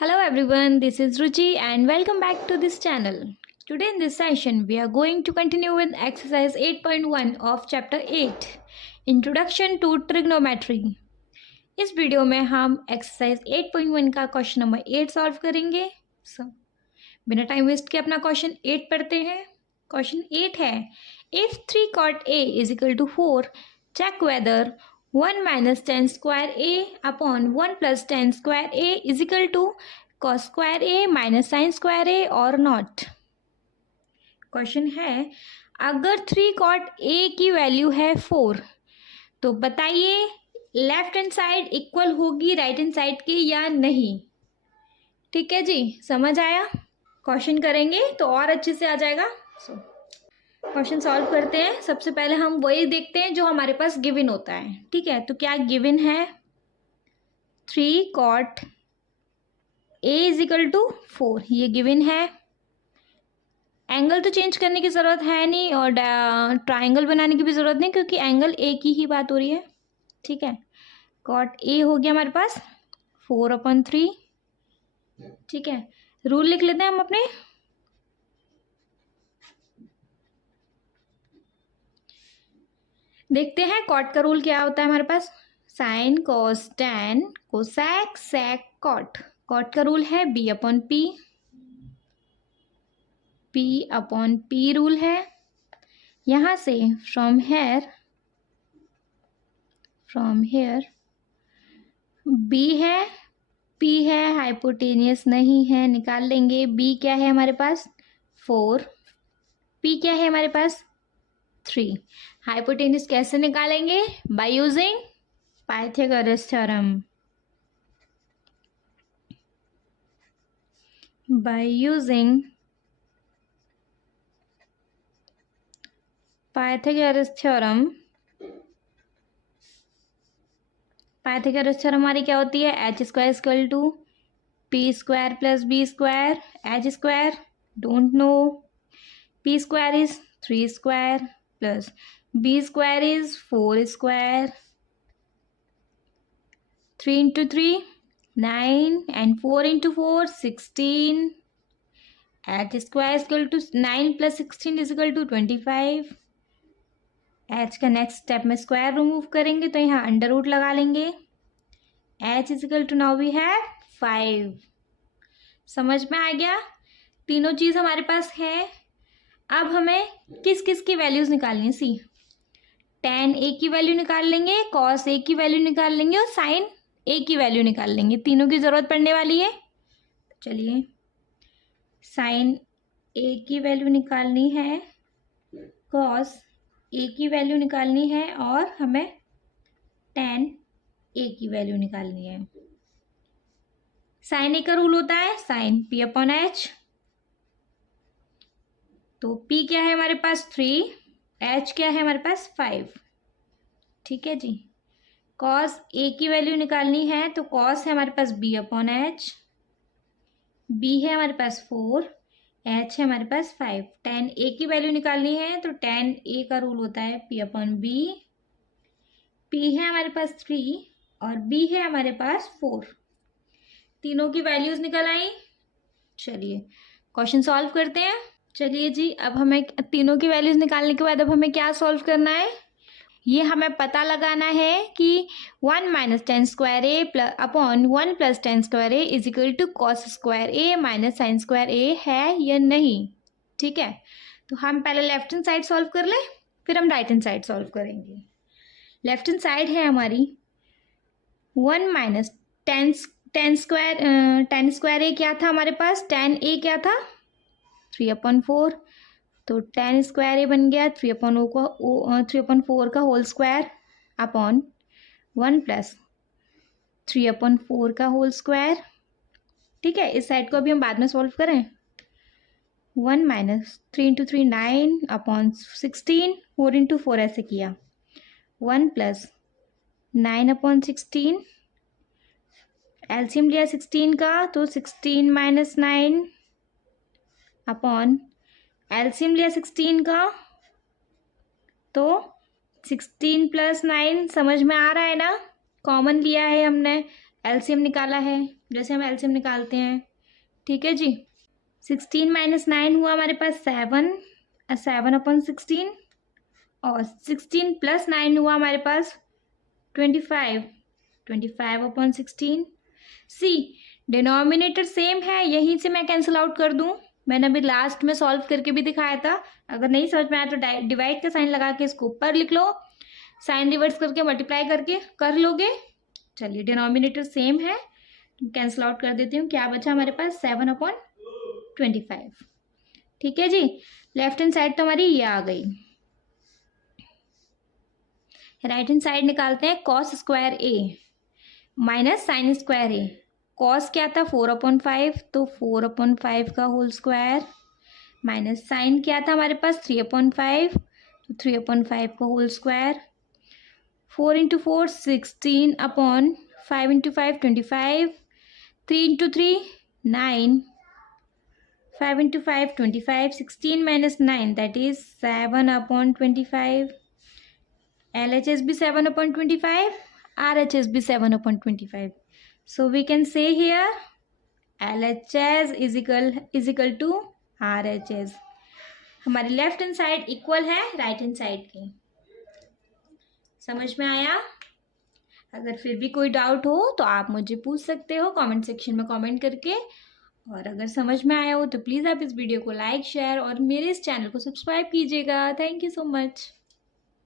Hello everyone, this is Ruchi and welcome back to this channel. Today in this session, we are going to continue with exercise 8.1 of chapter 8, Introduction to Trigonometry. इस video में हम exercise 8.1 का question number 8 solve करेंगे. बिना time waste के अपना question 8 पढ़ते हैं. क्वेश्चन 8 है, if 3 cot A is equal to 4, check whether 1 minus tan square A upon 1 plus tan square A is equal to cos square A minus sin square A or not. Question है, अगर 3 cot A की value है 4 तो बताइए left hand side equal होगी right hand side की या नहीं. ठीक है जी, समझ आया. क्वेश्चन करेंगे तो और अच्छे से आ जाएगा. क्वेश्चन सॉल्व करते हैं. सबसे पहले हम वही देखते हैं जो हमारे पास गिवन होता है. ठीक है, तो क्या गिवन है, 3 cot A is equal to 4, ये गिवन है. एंगल तो चेंज करने की ज़रूरत है नहीं और ट्राइंगल बनाने की भी ज़रूरत नहीं क्योंकि एंगल A की ही बात हो रही है. ठीक है, cot A हो गया हमारे पास 4/3. ठीक है, रूल लिख लेते हैं हम अपने. देखते हैं कॉट का रूल क्या होता है हमारे पास. Sine cos tan cosec sec cot. Cot का रूल है B/P. P/P रूल है. यहाँ से फ्रॉम हेयर B है, P है, हाइपोटेनियस नहीं है, निकाल लेंगे. B क्या है हमारे पास 4, P क्या है हमारे पास 3. हाइपोटेनियस कैसे निकालेंगे, by using Pythagoras theorem. By using Pythagoras theorem. Pythagoras theorem हमारी क्या होती है, h square equal to p square plus b square. h square don't know, p square is 3 square plus b square is 4 square. 3 into 3 9 and 4 into 4 16. H square is equal to 9 plus 16 is equal to 25. H का next step में square remove करेंगे तो यहाँ under root लगा लेंगे. H is equal to now we have 5. समझ में आ गया. तीनों चीज़ हमारे पास है. अब हमें किस किस की वैल्यूज निकालनी है. सी, tan A की वैल्यू निकाल लेंगे, cos A की वैल्यू निकाल लेंगे और sin A की वैल्यू निकाल लेंगे. तीनों की ज़रूरत पड़ने वाली है. चलिए, sin A की वैल्यू निकालनी है, cos A की वैल्यू निकालनी है और हमें tan A की वैल्यू निकालनी है. sin A का रूल होता है sin P/H. तो P क्या है हमारे पास 3, H क्या है हमारे पास 5. ठीक है जी. cos A की वैल्यू निकालनी है तो cos है हमारे पास B/H. B है हमारे पास 4, H है हमारे पास 5. tan A की वैल्यू निकालनी है तो tan A का रूल होता है P/B. P है हमारे पास 3 और B है हमारे पास 4. तीनों की वैल्यूज निकल आई. चलिए क्वेश्चन सॉल्व करते हैं. चलिए जी, अब हमें तीनों की वैल्यूज निकालने के बाद अब हमें क्या सॉल्व करना है, ये हमें पता लगाना है कि 1 minus tan square A upon 1 plus tan square A is equal to cos square A minus sine square A है या नहीं. ठीक है, तो हम पहले लेफ्ट हैंड साइड सॉल्व कर लें, फिर हम राइट हैंड साइड सॉल्व करेंगे. लेफ्ट हैंड साइड है हमारी 1 माइनस tan स्क्वायर A क्या था हमारे पास, tan A क्या था 3/4. तो tan स्क्वायर A बन गया 3/4 का होल स्क्वायर अपॉन 1 प्लस 3/4 का होल स्क्वायर. ठीक है, इस साइड को अभी हम बाद में सॉल्व करें. 1 माइनस 3 इंटू 3 9 अपॉन 16, 4 इंटू 4 ऐसे किया. 1 प्लस 9/16. एलसीएम लिया 16 का तो 16 माइनस 9 अपॉन एलसीएम लिया 16 का तो 16 प्लस 9. समझ में आ रहा है ना, कॉमन लिया है हमने, एलसीएम निकाला है. जैसे हम एलसीएम निकालते हैं। ठीक है जी। 16 माइनस 9 हुआ हमारे पास 7, 7/16, और 16 प्लस 9 हुआ हमारे पास 25, 25/16। सी, डिनोमिनेटर सेम है, यहीं से मैं कैंसिल आउट कर दूं। मैंने अभी लास्ट में सॉल्व करके भी दिखाया था। अगर नहीं समझ में आया तो डिवाइड का साइन लगा के इसको ऊपर लिख लो, साइन रिवर्स करके मल्टीप्लाई करके कर लोगे। चलिए, डिनोमिनेटर सेम है, कैंसिल आउट कर देती हूँ। क्या बचा हमारे पास? 7/25। ठीक है जी। लेफ्ट हैंड साइड तो हमारी ये आ गई। राइट हैंड साइड निकालते हैं। कॉस स्क्वायर ए माइनस साइन स्क्वायर ए। कॉस क्या था? 4/5, तो 4/5 का होल स्क्वायर, माइनस साइन क्या था हमारे पास? 3/5, तो 3/5 का whole square. 4 × 4 16/5 × 5 25, 3 × 3 9, 5 × 5 25, 16 minus 9 that is 7/25. LHS भी 7/25, RHS भी 7/25. So we can say here LHS is equal to RHS. हमारी लेफ्ट हैंड साइड इक्वल है राइट हैंड साइड की। समझ में आया? अगर फिर भी कोई डाउट हो तो आप मुझे पूछ सकते हो कमेंट सेक्शन में कमेंट करके। और अगर समझ में आया हो तो प्लीज़ आप इस वीडियो को लाइक, शेयर और मेरे इस चैनल को सब्सक्राइब कीजिएगा। Thank you so much.